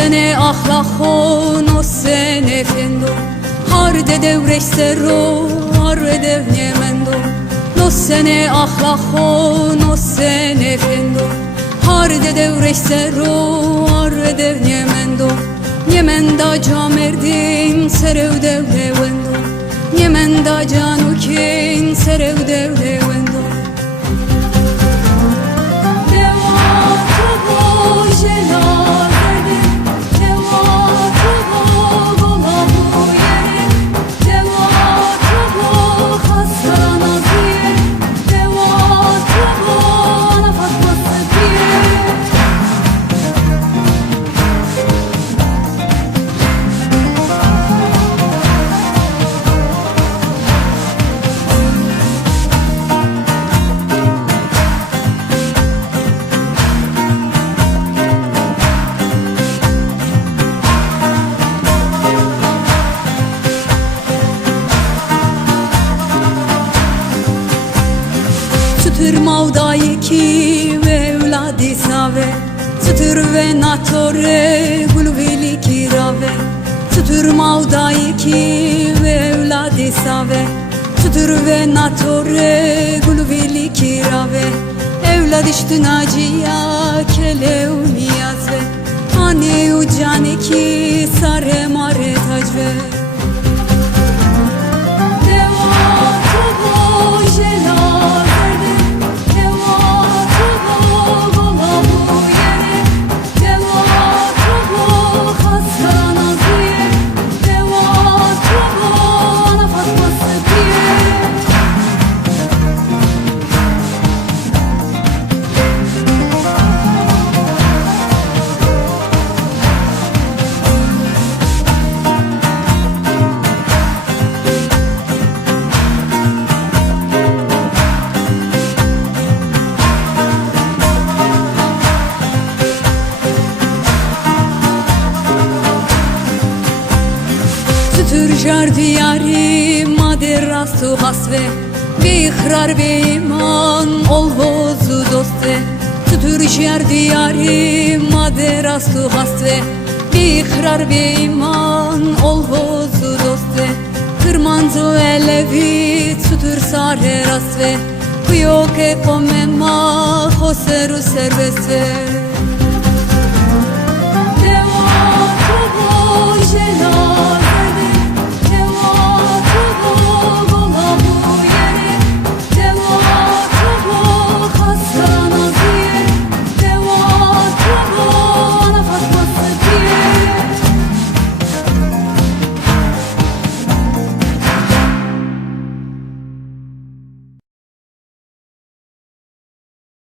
sene ahlako, no sene fendo, harde devreş sero, harde devnye mendo. No sene ahlako, no sene fendo, harde devreş sero, harde devnye mendo. Yemenda camerdin serev devle wendo, yemenda canukin serev devle wendo. Mavdayı ki ve evladi save, Sütür ve natore gulvili kirave. Sütür mavdayı ki ve evladi save, Sütür ve natore gulvili kirave. Evlad iştün acıya kelev niyazve, Anne ucani ki sare mare tacve. Tür diyari maderastu hasve, Bihrar be iman olvozu doste. Tür diyari maderastu hasve, Bihrar be iman olvozu doste. Kırmanzo elevi tür sare rasve, Kuyoke komema hoseru servesve. Deva tubo jela